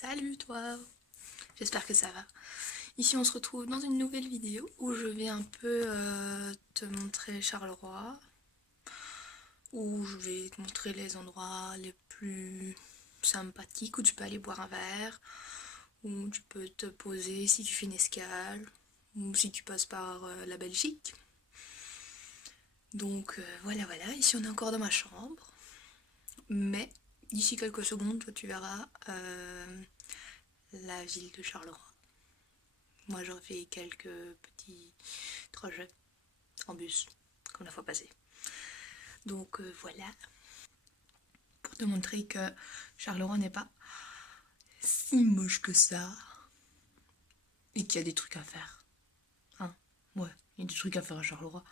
Salut toi, j'espère que ça va. Ici on se retrouve dans une nouvelle vidéo où je vais un peu te montrer Charleroi, où je vais te montrer les endroits les plus sympathiques où tu peux aller boire un verre, où tu peux te poser si tu fais une escale, ou si tu passes par la Belgique. Donc voilà, ici on est encore dans ma chambre, mais d'ici quelques secondes toi tu verras la ville de Charleroi. Moi j'en fais quelques petits trajets en bus, comme la fois passée. Donc voilà, pour te montrer que Charleroi n'est pas si moche que ça, et qu'il y a des trucs à faire. Hein, ouais, il y a des trucs à faire à Charleroi,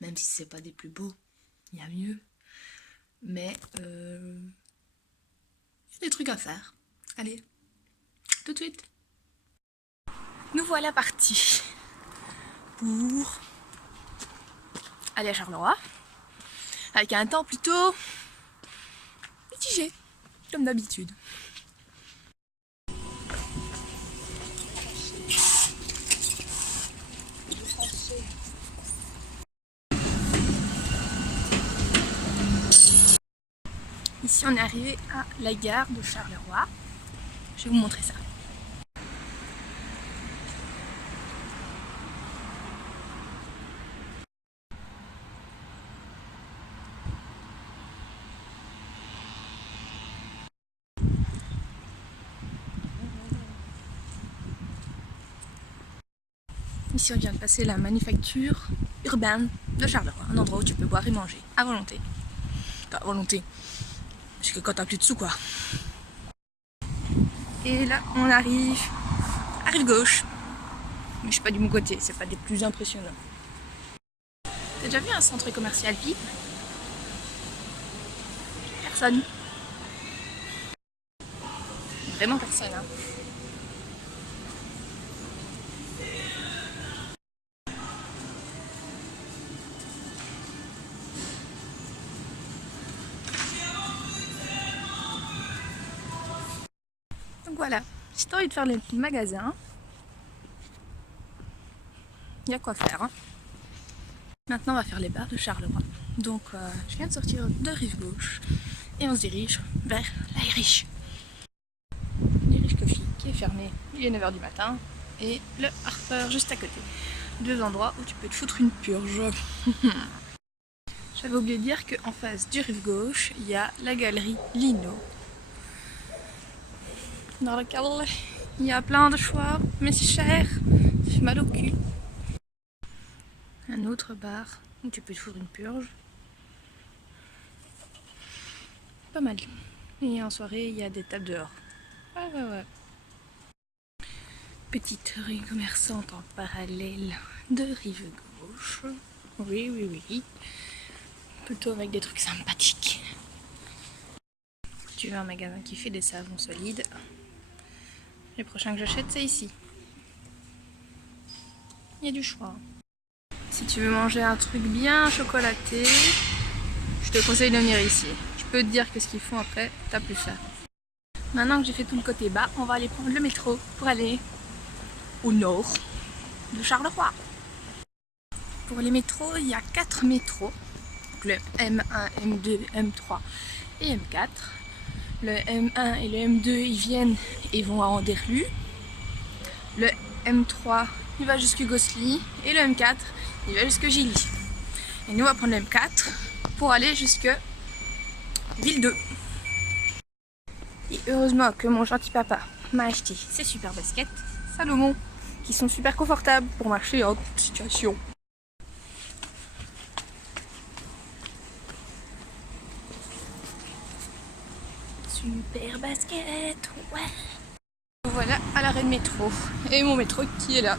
même si c'est pas des plus beaux, il y a mieux. Mais il y a des trucs à faire. Allez, tout de suite. Nous voilà partis pour aller à Charleroi, avec un temps plutôt mitigé, comme d'habitude. Ici on est arrivé à la gare de Charleroi. Je vais vous montrer ça. Ici on vient de passer la manufacture urbaine de Charleroi, un endroit où tu peux boire et manger à volonté. Enfin, à volonté, parce que quand t'as plus de sous quoi. Et là on arrive à rive gauche, mais je suis pas du bon côté, c'est pas des plus impressionnants. T'as déjà vu un centre commercial vide? Personne. Vraiment personne. Hein. Donc voilà, si t'as envie de faire les magasins, il y a quoi faire. Hein. Maintenant on va faire les bars de Charleroi. Donc je viens de sortir de rive gauche et on se dirige vers l'Irish. L'Irish Coffee qui est fermé, il est 9h du matin, et le Harper juste à côté. Deux endroits où tu peux te foutre une purge. J'avais oublié de dire qu'en face du rive gauche, il y a la galerie Lino, dans laquelle il y a plein de choix, mais c'est cher, ça fait mal au cul. Un autre bar où tu peux te foutre une purge. Pas mal. Et en soirée, il y a des tables dehors. Ouais. Petite rue commerçante en parallèle de rive gauche. Oui. Plutôt avec des trucs sympathiques. Tu veux un magasin qui fait des savons solides. Les prochains que j'achète, c'est ici. Il y a du choix. Si tu veux manger un truc bien chocolaté, je te conseille de venir ici. Je peux te dire que ce qu'ils font après, t'as plus faire. Maintenant que j'ai fait tout le côté bas, on va aller prendre le métro pour aller au nord de Charleroi. Pour les métros, il y a 4 métros. Donc le M1, M2, M3 et M4. Le M1 et le M2, ils viennent et vont à Anderlu. Le M3, il va jusqu'à Gosselies. Et le M4, il va jusqu'à Gilly. Et nous, on va prendre le M4 pour aller jusqu'à Ville 2. Et heureusement que mon gentil papa m'a acheté ces super baskets Salomon, qui sont super confortables pour marcher en toute situation. Super basket, ouais. Voilà à l'arrêt de métro. Et mon métro qui est là.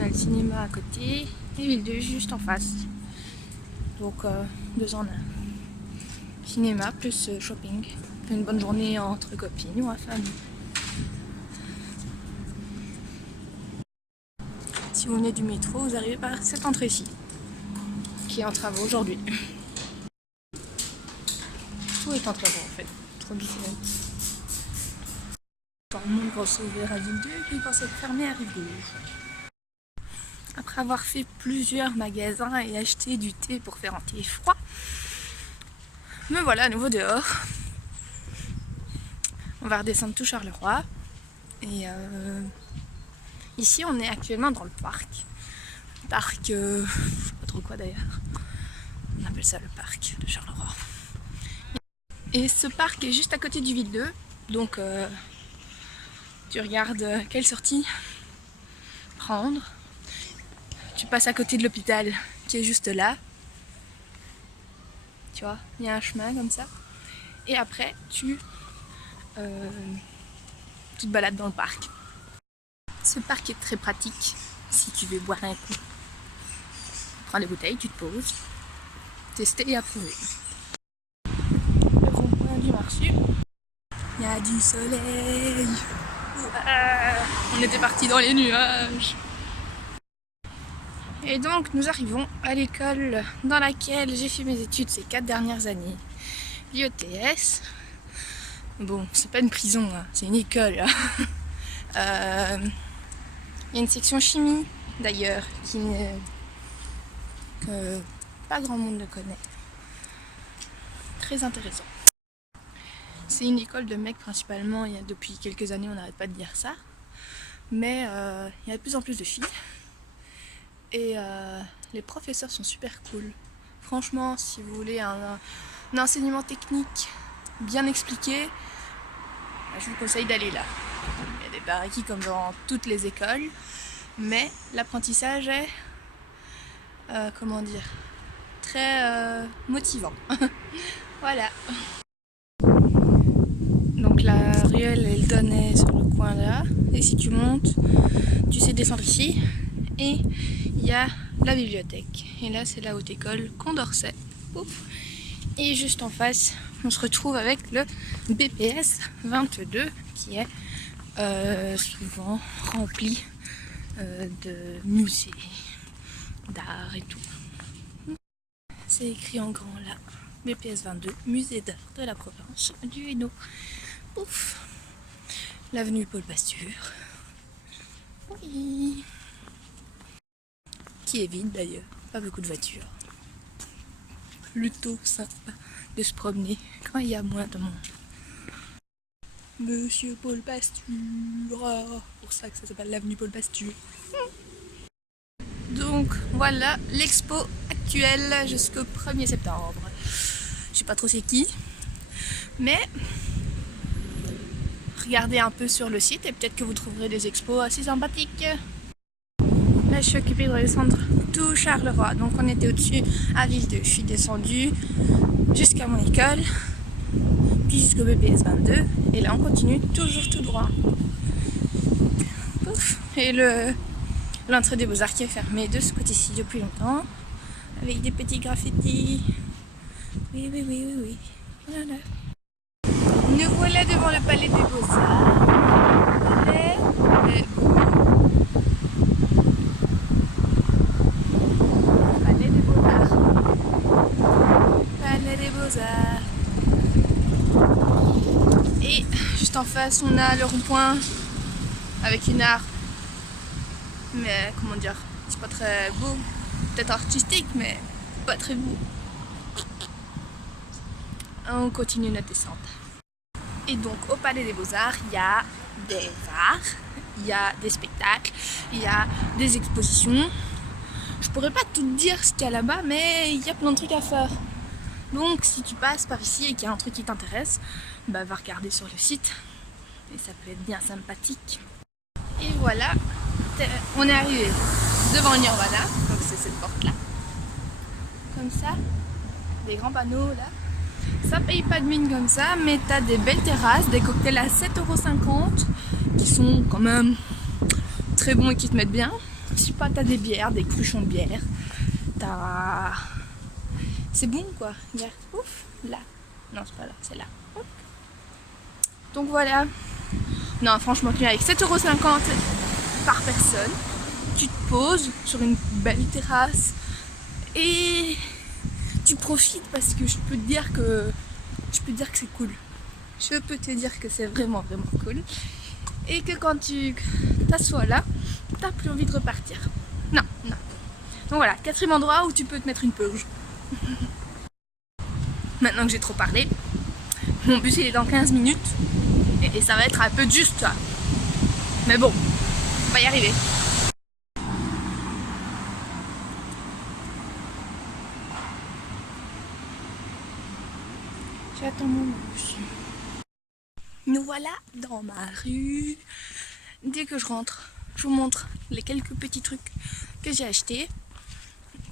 on a le cinéma à côté et Ville 2 juste en face. Donc 2 en 1. Cinéma plus shopping. Une bonne journée entre copines ou en famille. Si vous venez du métro, vous arrivez par cette entrée-ci, qui est en travaux aujourd'hui. Tout est en travaux en fait. Trop bizarre. Mon grosse ouvert à Ville 2 qui pensait être fermé à Rive Gauche. Après avoir fait plusieurs magasins et acheté du thé pour faire un thé froid, me voilà à nouveau dehors. On va redescendre tout Charleroi. Et ici on est actuellement dans le parc. Parc, je sais pas trop quoi d'ailleurs. On appelle ça le parc de Charleroi. Et ce parc est juste à côté du Ville 2. Donc tu regardes quelle sortie prendre. Tu passes à côté de l'hôpital qui est juste là. Tu vois, il y a un chemin comme ça. Et après, tu te balades dans le parc. Ce parc est très pratique si tu veux boire un coup. Tu prends les bouteilles, tu te poses. Tester et approuver. Le rond-point du marché. Il y a du soleil. On était parti dans les nuages. Et donc nous arrivons à l'école dans laquelle j'ai fait mes études ces 4 dernières années. L'IETS. Bon, c'est pas une prison, hein, c'est une école. Il y a une section chimie d'ailleurs que pas grand monde ne connaît. Très intéressant. C'est une école de mecs principalement, depuis quelques années on n'arrête pas de dire ça. Mais il y a de plus en plus de filles. Et les professeurs sont super cool. Franchement, si vous voulez un enseignement technique bien expliqué, je vous conseille d'aller là. Il y a des prérequis comme dans toutes les écoles, mais l'apprentissage est, très motivant. Voilà. Donc la ruelle, elle donnait sur le coin là, et si tu montes, tu sais descendre ici, et il y a la bibliothèque. Et là, c'est la haute école Condorcet. Ouf. Et juste en face, on se retrouve avec le BPS 22 qui est souvent rempli de musées, d'art et tout. C'est écrit en grand là. BPS 22, musée d'art de la province du Hainaut. Ouf. L'avenue Paul Pasture. Oui. Qui est vide d'ailleurs, pas beaucoup de voitures. Plutôt sympa de se promener quand il y a moins de monde. Monsieur Paul Pasture, pour ça que ça s'appelle l'avenue Paul Pasture. Donc voilà l'expo actuelle jusqu'au 1er septembre. Je sais pas trop c'est qui, mais regardez un peu sur le site et peut-être que vous trouverez des expos assez sympathiques. Là je suis occupée de descendre tout Charleroi, donc on était au-dessus à Ville 2. Je suis descendue jusqu'à mon école, puis jusqu'au BPS 22, et là on continue toujours tout droit. Pouf. Et l'entrée des Beaux-Arts qui est fermée de ce côté-ci depuis longtemps, avec des petits graffitis. Oui. Voilà. Nous voilà devant le palais des Beaux-Arts. Et juste en face on a le rond-point avec une art, mais comment dire, c'est pas très beau, peut-être artistique mais pas très beau. On continue notre descente. Et donc au Palais des Beaux-Arts il y a des arts, il y a des spectacles, il y a des expositions. Je pourrais pas tout dire ce qu'il y a là-bas, mais il y a plein de trucs à faire. Donc si tu passes par ici et qu'il y a un truc qui t'intéresse, bah va regarder sur le site. Et ça peut être bien sympathique. Et voilà, on est arrivé devant Nirvana, donc c'est cette porte là. Comme ça, des grands panneaux là. Ça paye pas de mine comme ça, mais t'as des belles terrasses, des cocktails à 7,50 € qui sont quand même très bons et qui te mettent bien. je sais pas, t'as des bières, des cruchons de bière. T'as... C'est bon quoi. Regarde, ouf, là. Non, c'est pas là, c'est là. Hop. Donc voilà. Non, franchement, tu viens avec 7,50 € par personne. Tu te poses sur une belle terrasse et tu profites parce que je peux te dire que c'est cool. Je peux te dire que c'est vraiment cool. Et que quand tu t'assois là, t'as plus envie de repartir. Non. Donc voilà, 4e endroit où tu peux te mettre une purge. Maintenant que j'ai trop parlé, mon bus il est dans 15 minutes et ça va être un peu juste ça. Mais bon, on va y arriver. J'attends mon bus. Nous voilà dans ma rue. Dès que je rentre, je vous montre les quelques petits trucs que j'ai achetés.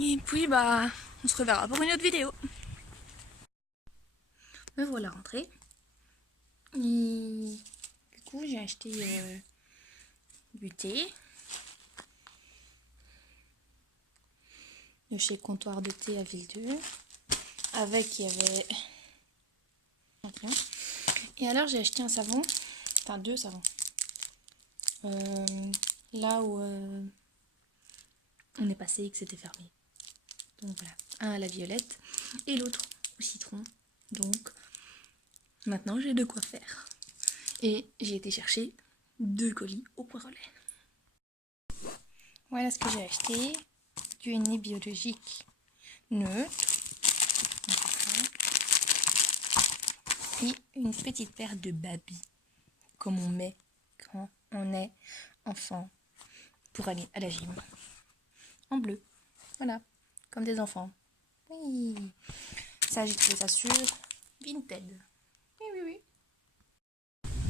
Et puis bah, on se reverra pour une autre vidéo. Me voilà rentrée. Et du coup, j'ai acheté du thé de chez Comptoir de thé à Ville 2. Avec, il y avait... Et alors, j'ai acheté un savon. Enfin, 2 savons. Là où on est passé et que c'était fermé. Donc voilà. Un à la violette et l'autre au citron. Donc, maintenant, j'ai de quoi faire. Et j'ai été chercher 2 colis au poids relais. Voilà ce que j'ai acheté. Du henné biologique neutre. Et une petite paire de babis, comme on met quand on est enfant, pour aller à la gym. En bleu. Voilà. Comme des enfants. Oui. Ça, j'ai trouvé ça sur Vinted. Oui.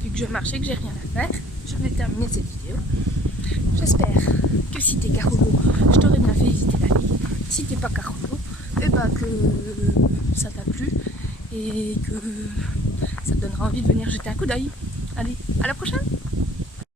Vu que je marche et que j'ai rien à faire, je vais terminer cette vidéo. J'espère que si t'es Carolo, je t'aurais bien fait hésiter la vie. Si t'es pas Carolo, et bah que ça t'a plu et que ça te donnera envie de venir jeter un coup d'œil. Allez, à la prochaine!